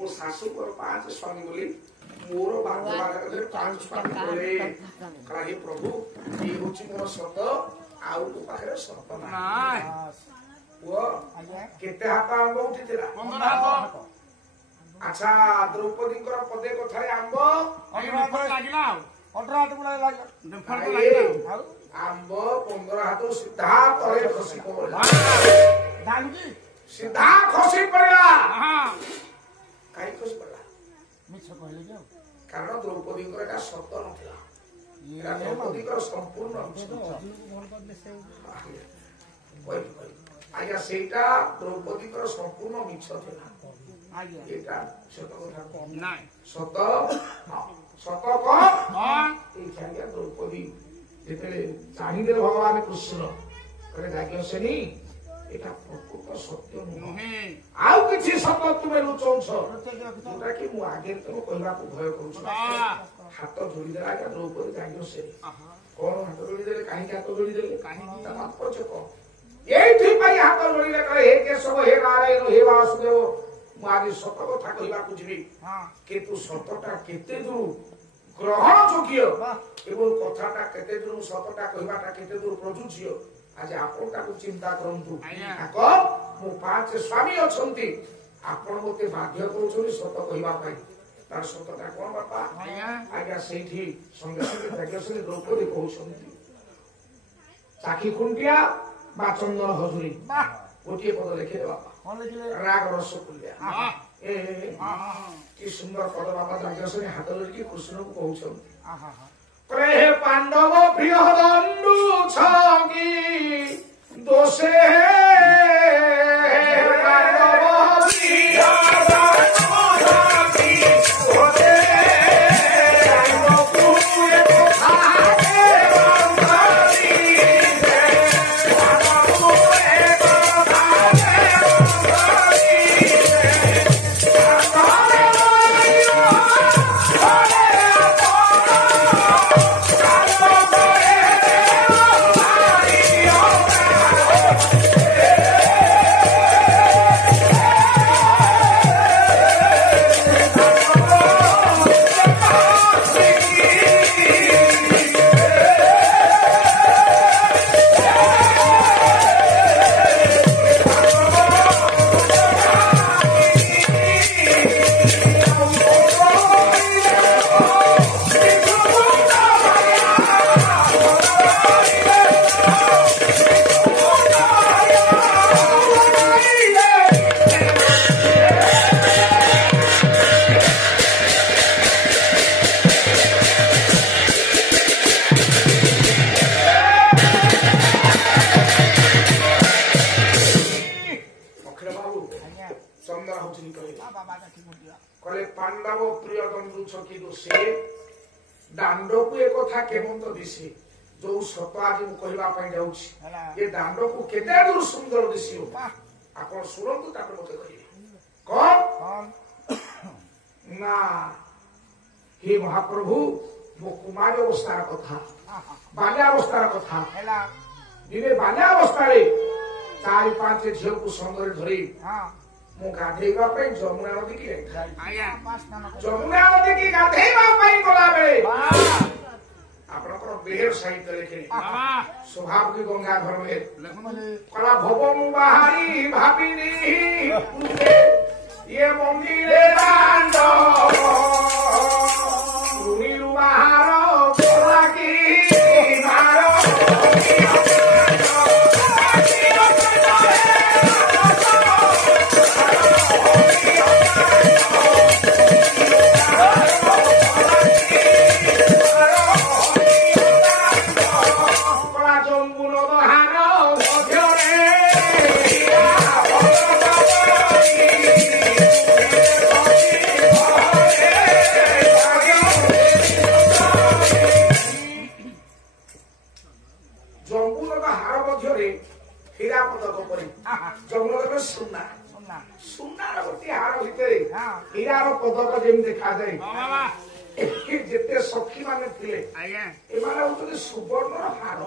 ମୋ ଶାଶୁଙ୍କର 5 ସ୍ୱାମୀ ବୋଲି ମୋର ଭାଗ୍ୟ ପାଞ୍ଚ ସ୍ୱାମୀ କଲେ କାରଣ ହେ ପ୍ରଭୁ ଇଏ ହଉଛି ମୋର ସତ ଆଉ ତୋ ପାଖରେ ସତ ନାହିଁ ପୁଅ କେତେ ହାତ ଆମ୍ବ ଉଠିଥିଲା 15 ହାତ ଆଚ୍ଛା ଦ୍ରୌପଦୀଙ୍କର ପଦେ କଥାରେ ଆମ୍ବ ଲାଗିଲା ଆଉ 18 ହାତ ଗୁଡା ଲାଗିଲା ଆମ୍ବ 15 ହାତ ସିଧା ତଳେ ଖସି ପଡିଲା ସିଧା ଖସି ପଡିଲା କାହିଁ ଖସି ପଡିଲା ମିଛ କହିଲେ କି କାରଣ ଦ୍ରୌପଦୀଙ୍କର ଏଟା ସତ ନଥିଲା ଏଟା ଦ୍ରୌପଦୀଙ୍କର ସମ୍ପୂର୍ଣ୍ଣ ଆଜ୍ଞା ସେଇଟା ଦ୍ରୌପଦୀଙ୍କର ସମ୍ପୂର୍ଣ୍ଣ ମିଛ ଥିଲା ଏଇଟା ସତ କଥା ନାଇଁ ସତ ସତ କଣ ଏଇଠି ଆଜ୍ଞା ଦ୍ରୌପଦୀ ଯେତେବେଳେ ଚାହିଁଦେଲେ ଭଗବାନ କୃଷ୍ଣ କହିଲେ ଯାଜ୍ଞସେନୀ এটা প্রকৃত সত্য নুহে ଆଉ କିଛି ସତ ତୁମେ ଲୁଚଉଛ ଯୋଉଟା କି ମୁଁ ଆଗେ ତମେ କହିବାକୁ ଭୟ କରୁଛି ହାତ ଯୋଡ଼ିଦେଲା ଆଜ୍ଞା ଦ୍ରୌପଦୀ ଯାଜ୍ଞସେନୀ କଣ ହାତ ଯୋଡ଼ିଦେଲେ କାହିଁକି ହାତ ଯୋଡ଼ିଦେଲେ ତା ତାତ୍ପର୍ଯ୍ୟ କଣ ଏଇଥିପାଇଁ ହାତ ଯୋଡ଼ିଲେ କହେ ହେ କେଶବ ହେ ନାରାୟଣ ହେ ବାସୁଦେବ ମୁଁ ଆଜି ସତ କଥା କହିବାକୁ ଯିବି କିନ୍ତୁ ସତଟା କେତେ ଦୂର ଗ୍ରହଣ ଯୋଗ୍ୟ ଏବଂ କଥାଟା କେତେ ଦୂର ସତଟା କହିବାଟା କେତେ ଦୂର ପ୍ରଯୁଜ୍ୟ आज आपण ताको चिंता करंतु ताको मो 5 स्वामी अछंती आपण मते बाध्य करूछनी सत कहिबा पई तार सतटा कोन बापा आज्ञा सेठी संगे संगे जाग्यसनी द्रौपदी कहउछंती चाखी खुंटिया बा चंदन हजुरी गोटिए पद लिखे बापा कोन लिखले राग रस कुलिया ए की सुंदर पद बापा जाग्यसनी हाथ धरिकी कृष्ण को कहउछंती प्रेह पांडव प्रिय दंडु छंगी दोषे पांडव प्रिय कले पांडव प्रिय दंडु छकी दोषे दांड को एक कथा केमंत दिसे जो सत आज मु कहबा पई जाउछि ये दांड को केते दूर सुंदर दिसियो आपण सुरंतु तापर मते कहिबे कोन ना हे महाप्रभु मो कुमार अवस्थार कथा बाल्या अवस्थार कथा दिने बाल्या अवस्था रे 4-5 झियो को संगरे धरी मु गाधेइबा पई जमुना नदी की जमुना नदी की गाधेइबा पई गला बेले आपनकर बेहर साहित्य लिखे स्वभाव की गंगा घर में कला भवन बाहरी भाबिनी ये मंदिरे दांड रुनिरु बाहर बोला की मारो पदक जमी देखा जाए जिते सखी माने सुवर्ण हार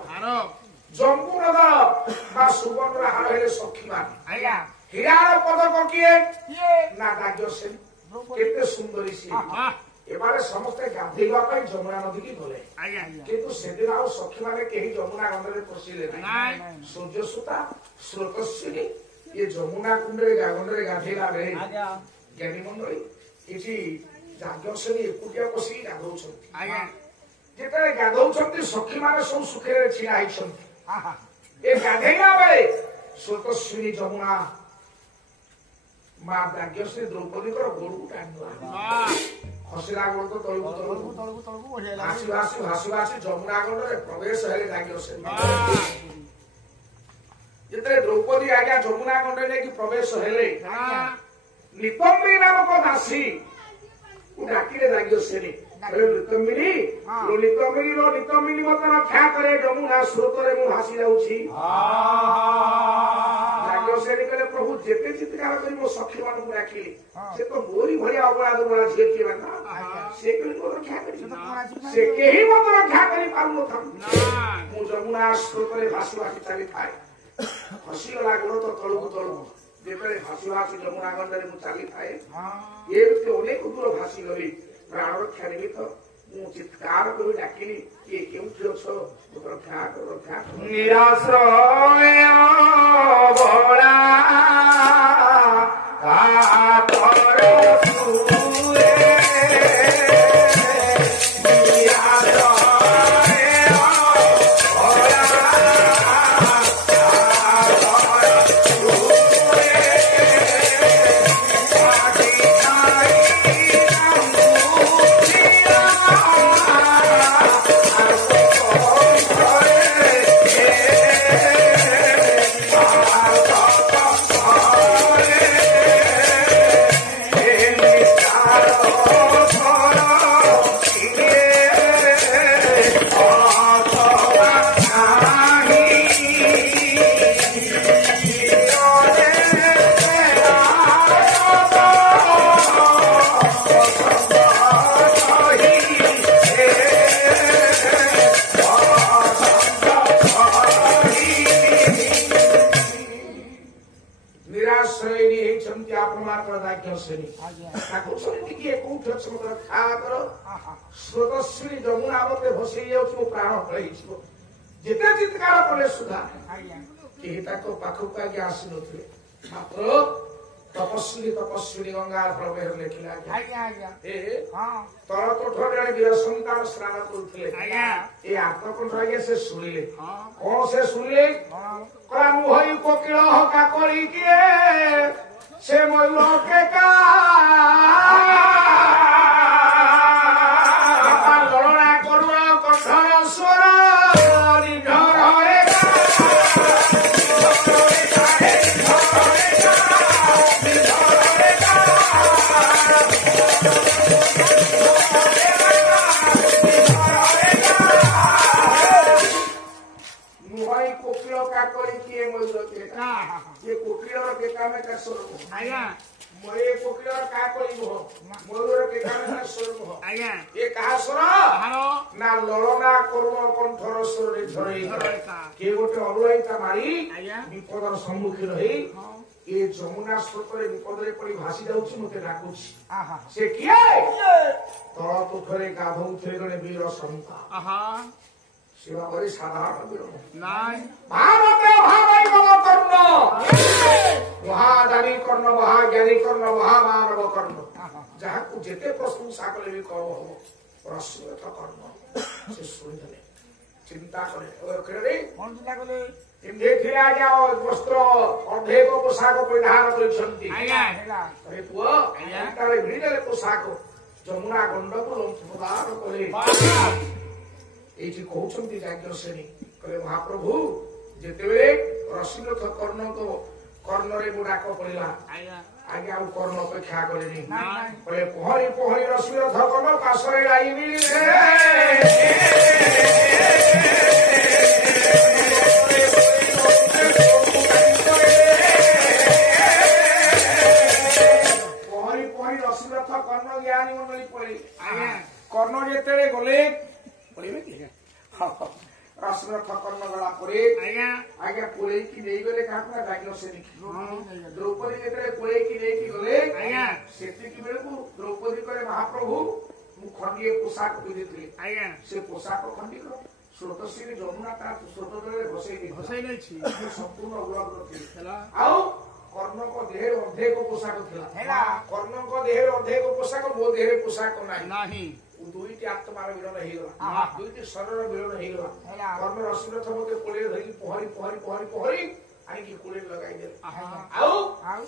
जम्बू नगर सुवर्ण हार है सखी मान हीरार पदक किए ना जाग्यसेनी କେତେ ସୁନ୍ଦରୀ ସିଏ ଏମାନେ ସମସ୍ତେ ଗାଧେଇବା ପାଇଁ ଯମୁନା ନଦୀକି ଗଲେ ଆଜ୍ଞା କିନ୍ତୁ ସେଦିନ ଆଉ ସଖୀମାନେ କେହି ଯମୁନା ଗଣ୍ଡରେ ପଶିଲେ ନାହିଁ ନାଇଁ ସୂର୍ଯ୍ୟସୂତା ସ୍ରୋତସ୍ୱିନୀ ଇଏ ଯମୁନା କୁଣ୍ଡରେ ଗଣ୍ଡରେ ଗାଧେଇଲା ବେଳେ ଜ୍ଞାନୀ ମଣ୍ଡଳୀ ଏଠି ଯାଜ୍ଞସେନୀ ଏକୁଟିଆ ବସିକି ଗାଧଉଛନ୍ତି ଆଜ୍ଞା ଯେତେବେଳେ ଗାଧଉଛନ୍ତି ସଖୀମାନେ ସବୁ ସୁଖରେ ଛିଡା ହେଇଛନ୍ତି ଏ ଗାଧେଇଲା ବେଳେ ସ୍ରୋତସ୍ୱିନୀ ଯମୁନା ମା ଯାଜ୍ଞସେନୀ ଦ୍ରୌପଦୀଙ୍କର ଗୋଡକୁ ଟାଣିଲା ହସିଲା ଗୋଡ ତ ତଳକୁ ତଳକୁ ଭାସି ଭାସି ଭାସି ଭାସି ଯମୁନା ଗଣ୍ଡରେ ପ୍ରବେଶ ହେଲେ ଯାଜ୍ଞସେନୀ ଯେତେବେଳେ ଦ୍ରୌପଦୀ ଆଜ୍ଞା ଯମୁନା ଗଣ୍ଡରେ ଯାଇକି ପ୍ରବେଶ ହେଲେ ନିତମ୍ବିନୀ ନାମକ ଦାସୀ ଡାକିଲେ ଯାଜ୍ଞସେନୀ ନିତମ୍ବିନୀ ନିତମ୍ବିନୀ ମତେ ରକ୍ଷା କରେ ଯମୁନା ସ୍ରୋତରେ ମୁଁ ଭାସି ଯାଉଛି ଯାଜ୍ଞସେନୀ କହିଲେ ପ୍ରଭୁ ଯେତେ ଚିତ୍କାର କରି ମୋ ସଖୀ ମାନଙ୍କୁ ଡାକିଲି ସେ ତ ମୋରି ଭଳିଆ ଅପରାଧ ଭଳିଆ ଝିଅ ଥିଲେ ନା ସେ କହିଲେ ମୋ ରକ୍ଷା କରି ସେ କେହି ମତେ ରକ୍ଷା କରିପାରୁନଥାନ୍ତି ମୁଁ ଯମୁନା ସ୍ରୋତରେ ଭାସି ଭାସି ଚାଲିଥାଏ ହସିଗଲା ଗୋଡ ତ ତଳକୁ ତଳକୁ ଯେତେବେଳେ ଭାସି ଭାସି ଯମୁନା ଗଣ୍ଡରେ ମୁଁ ଚାଲିଥାଏ ଏମିତି ଅନେକ ଦୂର ଭାସି ଗଲି ପ୍ରାଣ ରକ୍ଷା ନିମିତ୍ତ ମୁଁ ଚିତ୍କାର କରି ଡାକିଲି କିଏ କେଉଁଠି ଅଛ ରକ୍ଷା କର ରକ୍ଷା କର ନିରାଶ୍ରୟ ବଳା ସ୍ରୋତସ୍ୱିନୀ ଯମୁନା ମତେ ଭସେଇ ଯାଉଛି ମୋ ପ୍ରାଣ ହଳେଇଯିବ ଯେତେ ଚିତ୍କାର କଲେ ସୁଦ୍ଧା କେହି ତାଙ୍କ ପାଖକୁ ଆଜ୍ଞା ଆସିନଥିଲେ ମାତ୍ର ତପସ୍ୱିନୀ ଗଙ୍ଗାର ପ୍ରବେଶ ଲେଖିଲା ତଳ କୋଠର ଜଣେ ବୀର ସନ୍ତାନ ସ୍ନାନ କରୁଥିଲେ ଏ ଆତ୍ମକଣ୍ଠ ଆଜ୍ଞା ସେ ଶୁଣିଲେ କଣ ସେ ଶୁଣିଲେ କଳା ମୁହଁଇ କୋକିଳ ହକା କରିକିଏ ସେ ମୟୁର କେକା ବିପଦର ସମ୍ମୁଖୀନ ହେଇ ଏ ଯମୁନା ସ୍ରୋତରେ ବିପଦରେ ପଡି ଭାସି ଯାଉଛି ମତେ ଡାକୁଛି ସେ କିଏ ତଳ ତୁଠରେ ଗାଧଉଥିଲେ ଜଣେ ବୀର ସନ୍ତାନ ସେ ଭାବରେ ସାଧାରଣ ବୀର ଭାରତ କର୍ଣ୍ଣ ମହାଦାନୀ କର୍ଣ୍ଣ ମହାଜ୍ଞାନୀ କର୍ଣ୍ଣ ମହାମାନବ କର୍ଣ୍ଣ ଯାହାକୁ ଯେତେ ପ୍ରଶଂସା କଲେ ବି କମ ହବ ରଶ୍ମିରଥ କର୍ଣ୍ଣ ସେ ଶୁଣିଦେଲେ ଚିନ୍ତା କଲେ ପିନ୍ଧିଥିଲେ ଆଜ୍ଞା ବସ୍ତ୍ର ଅର୍ଦ୍ଧେକ ପୋଷାକ ପରିଧାନ କରିଛନ୍ତି ପୁଅ ଭିଡ଼ିଦେଲେ ପୋଷାକ ଯମୁନା ଗଣ୍ଡକୁ ପ୍ରଦାନ କଲେ ଏଇଠି କହୁଛନ୍ତି ଯାଜ୍ଞସେନୀ କହିଲେ ମହାପ୍ରଭୁ ଯେତେବେଳେ ରଶ୍ମିରଥ କର୍ଣ୍ଣଙ୍କ କର୍ଣ୍ଣରେ ମୁଁ ଡାକ ପଡିଲା ଆଜ୍ଞା ଆଉ କର୍ଣ୍ଣ ଅପେକ୍ଷା କଲେନି କହିଲେ ପହଁରି ପହଁରି ରଶ୍ମିରଥ କର୍ଣ୍ଣ ପାଶରେ ଲାଗିବି କର୍ଣ୍ଣ ଯେତେବେଳେ ଗଲେ ରଶ୍ମିରଥ କର୍ଣ୍ଣ ଗଲା ପରେ ଆଜ୍ଞା ଆଜ୍ଞା କୋଳେଇକି ନେଇଗଲେ କାହାକୁ ନା ଯାଜ୍ଞସେନୀ ଦ୍ରୌପଦୀ ଯେତେବେଳେ କୋଳେଇକି ନେଇକି ଗଲେ ଆଜ୍ଞା ସେତିକି ବେଳକୁ ଦ୍ରୌପଦୀ କହିଲେ ମହାପ୍ରଭୁ ମୁଁ ଖଣ୍ଡିଏ ପୋଷାକ ପିନ୍ଧିଥିଲି ଆଜ୍ଞା ସେ ପୋଷାକ ଖଣ୍ଡିକ ସ୍ରୋତଶ୍ରୀ ଯମୁନା ତା ସ୍ରୋତ ଜଳରେ ଭସେଇ ନେଇଛି ମୁଁ ସମ୍ପୂର୍ଣ୍ଣ ଅବଲଗ୍ନ ଥିଲି ହେଲା ଆଉ କର୍ଣ୍ଣଙ୍କ ଦେହରେ ଅର୍ଧେକ ପୋଷାକ ଥିଲା ହେଲା କର୍ଣ୍ଣଙ୍କ ଦେହରେ ଅର୍ଧେକ ପୋଷାକ ମୋ ଦେହରେ ପୋଷାକ ନାହିଁ ନାହିଁ ଦୁଇଟି ଆତ୍ମାର ମିଳନ ହେଇଗଲା ଆହା। ଦୁଇଟି ଶରୀରର ମିଳନ ହେଇଗଲା ହେଲା। କର୍ଣ୍ଣ ରଶ୍ମିରଥ ମତେ କୋଳରେ ଧରିକି ପହଁରି ପହଁରି ପହଁରି ପହଁରି ଆଣିକି କୋଳରେ ଲଗାଇଦେଲେ ଆହା ଆଉ ଆଉ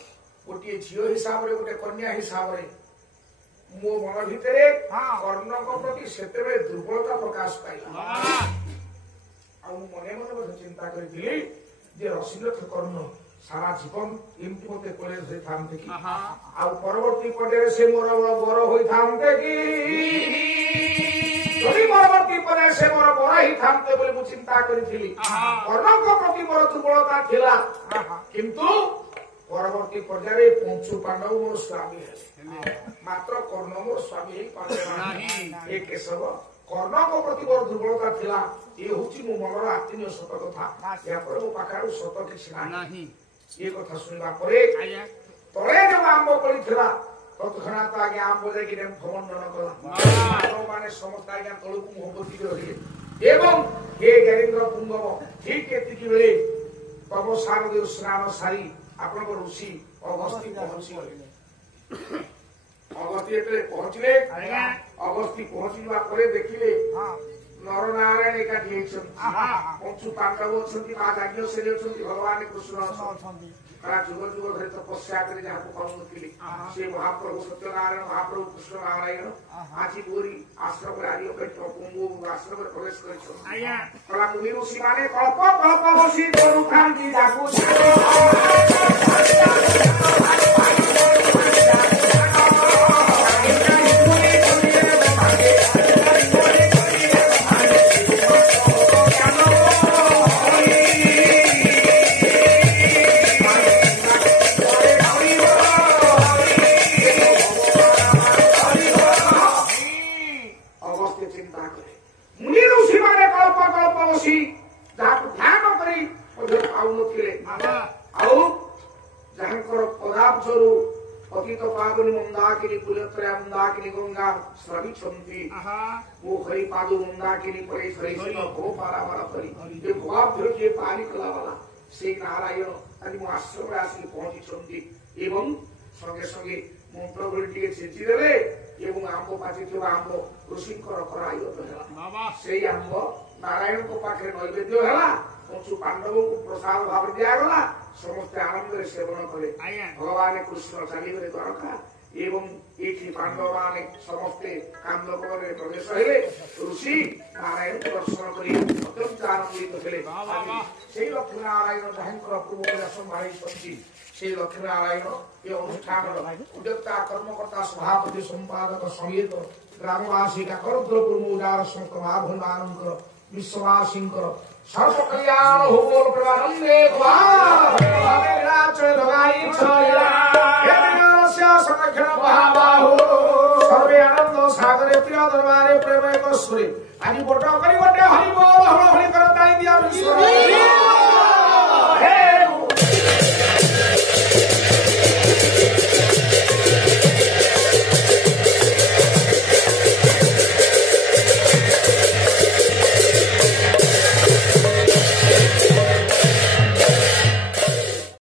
ଗୋଟିଏ ଝିଅ ହିସାବରେ ଗୋଟେ କନ୍ୟା ହିସାବରେ ମୋ ମନ ଭିତରେ ହଁ। କର୍ଣ୍ଣଙ୍କ ପ୍ରତି ସେତେବେଳେ ଦୁର୍ବଳତା ପ୍ରକାଶ ପାଇଲା ବାବା ଆଉ ମୁଁ ମନେ ମନେ ମଧ୍ୟ ଚିନ୍ତା କରିଥିଲି ଯେ ରଶ୍ମିରଥ କର୍ଣ୍ଣ ସାରା ଜୀବନ ଏମିତି ମତେ କୋଳରେ ଧରିଥାନ୍ତେ କି ଆହା ଆଉ ପରବର୍ତ୍ତୀ ପର୍ଯ୍ୟାୟରେ ସେ ମୋର ବର ହୋଇଥାନ୍ତେ କି ଯଦି ପରବର୍ତ୍ତୀ ପରେ ସେ ମୋର ବର ହେଇଥାନ୍ତେ ବୋଲି ମୁଁ ଚିନ୍ତା କରିଥିଲି ଆହା। କର୍ଣ୍ଣଙ୍କ ପ୍ରତି ମୋର ଦୁର୍ବଳତା ଥିଲା ଆହା। କିନ୍ତୁ ପରବର୍ତ୍ତୀ ପର୍ଯ୍ୟାୟରେ ପଞ୍ଚୁ ପାଣ୍ଡବ ମୋର ସ୍ୱାମୀ ହେଲେ ମାତ୍ର କର୍ଣ୍ଣ ମୋର ସ୍ୱାମୀ ହେଇପାରିଲେ ନାହିଁ ନାହିଁ। ଏ କେଶବ କର୍ଣ୍ଣଙ୍କ ପ୍ରତି ମୋର ଦୁର୍ବଳତା ଥିଲା ଏ ହଉଛି ମୋ ମନର ଆତ୍ମୀୟ ସତ କଥା ଏହାପରେ ମୋ ପାଖରେ ସତ କିଛି ନାହିଁ ନାହିଁ ଏ କଥା ଶୁଣିବା ପରେ ଆଜ୍ଞା ତଳେ ଯୋଉ ଆମ୍ବ ପଡିଥିଲା ତତ୍କ୍ଷଣାତ ଆଜ୍ଞା ଆମ୍ବ ଯାଇକି ଭ୍ରମଣ୍ଡନ କଲା ମାନେ ସମସ୍ତେ ଆଜ୍ଞା ତଳକୁ ମୁହଁ ପୋତିକି ରହିଲେ ଏବଂ ହେ ଜ୍ଞାନେନ୍ଦ୍ର ପୁଙ୍ଗବ ଠିକ ଏତିକି ବେଳେ ତମ ଶାରଦୀୟ ସ୍ନାନ ସାରି ଆପଣଙ୍କ ଋଷି ଅଗସ୍ତୀ ପହଞ୍ଚିଗଲେ ଅଗସ୍ତୀ ଯେତେବେଳେ ପହଞ୍ଚିଲେ ଆଜ୍ଞା ଅଗସ୍ତୀ ପହଞ୍ଚିବା ପରେ ଦେଖିଲେ ହଁ ନରନାରାୟଣ ଏକାଠି ହେଇଛନ୍ତି ଆହା। ପଞ୍ଚୁ ପାଣ୍ଡବ ଅଛନ୍ତି ମା ଯାଜ୍ଞସେନୀ ଅଛନ୍ତି ଭଗବାନ କୃଷ୍ଣ ଅଛନ୍ତି ଅଛନ୍ତି ସାରା ଯୁଗ ଯୁଗ ଧରି ତପସ୍ୟା କରି ଯାହାକୁ ପାଉନଥିଲେ ଆହା। ସେ ମହାପ୍ରଭୁ ସତ୍ୟନାରାୟଣ ମହାପ୍ରଭୁ କୃଷ୍ଣ ନାରାୟଣ ଆଜି ବୋରି ଆଶ୍ରମରେ ଆଜି ଆଶ୍ରମରେ ପ୍ରବେଶ କରିଛନ୍ତି ଆଜ୍ଞା କଳା ମୁନି ଋଷି ମାନେ କଳ୍ପ କଳ୍ପ ବସି କରୁଥାନ୍ତି ଯାକୁ ଅବସ୍ଥା ଚିନ୍ତା କରେ ମୁନି ଋଷି ମାନେ କଳ୍ପ କଳ୍ପ ବସି ଯାହାକୁ ଧ୍ୟାନ କରି ମଧ୍ୟ ପାଉନଥିଲେ ବାବା ଆଉ ଯାହାଙ୍କର ପଦାବ୍ଜରୁ ପତିତ ପାବନୀ ମନ୍ଦାକିନୀ ପୁଲତ୍ରୟା ମନ୍ଦାକିନୀ ଗଙ୍ଗା ସ୍ରବିଛନ୍ତି ଆହା ମୋ ହରି ପାଦୁ ମନ୍ଦାକିନୀ ପରେ ଧରି ଭୋ ପାରାବାର କରି ଏ ଭୋଗାବ୍ଧ ଯିଏ ପାରି କଲାବାଲା ସେଇ ନାରାୟଣ ଆଜି ମୋ ଆଶ୍ରମରେ ଆସିକି ପହଞ୍ଚିଛନ୍ତି ଏବଂ ସଙ୍ଗେ ସଙ୍ଗେ ମନ୍ତ୍ର ଭଳି ଟିକେ ଛେଚିଦେଲେ ଏବଂ ଆମ୍ବ ପାଚିଥିବା ଆମ୍ବ ଋଷିଙ୍କର କରାଇଗତ ହେଲା ବାବା ସେଇ ଆମ୍ବ ନାରାୟଣଙ୍କ ପାଖରେ ନୈବେଦ୍ୟ ହେଲା ପଞ୍ଚୁ ପାଣ୍ଡବଙ୍କୁ ପ୍ରସାଦ ଭାବରେ ଦିଆଗଲା ସମସ୍ତେ ଆନନ୍ଦରେ ସେବନ କଲେ ଆଜ୍ଞା ଭଗବାନ କୃଷ୍ଣ ଚାଲିଗଲେ ଦ୍ୱାରକା ଏବଂ ଏଠି ପାଣ୍ଡବମାନେ ସମସ୍ତେ କାନ୍ଦବନରେ ପ୍ରବେଶ ହେଲେ ଋଷି ନାରାୟଣଙ୍କୁ ଦର୍ଶନ କରି ଅତ୍ୟନ୍ତ ଆନନ୍ଦିତ ହେଲେ ସେଇ ଲକ୍ଷ୍ମୀ ନାରାୟଣ ଯାହାଙ୍କର ଅପୂର୍ବ ବିଳାସ ସମ୍ଭାଳିଛନ୍ତି সেই লক্ষ্মীনারায়ণ এই অনুষ্ঠানের উদ্যোক্তা কর্মকর্তা সভাপতি সম্পাদক সমেত গ্রামবাসী কাকরদ্রপুর মৌজার সংক্রমাভন্মানঙ্কর বিশ্ববাসীঙ্কর সর্বকল্যাণ হোল প্রেমানন্দে সংরক্ষণ মহাবাহু সর্বে আনন্দ সাগরে প্রিয় দরবারে প্রেম করি আজ বট করি বটে হরি বল হরি কর তাই দিয়া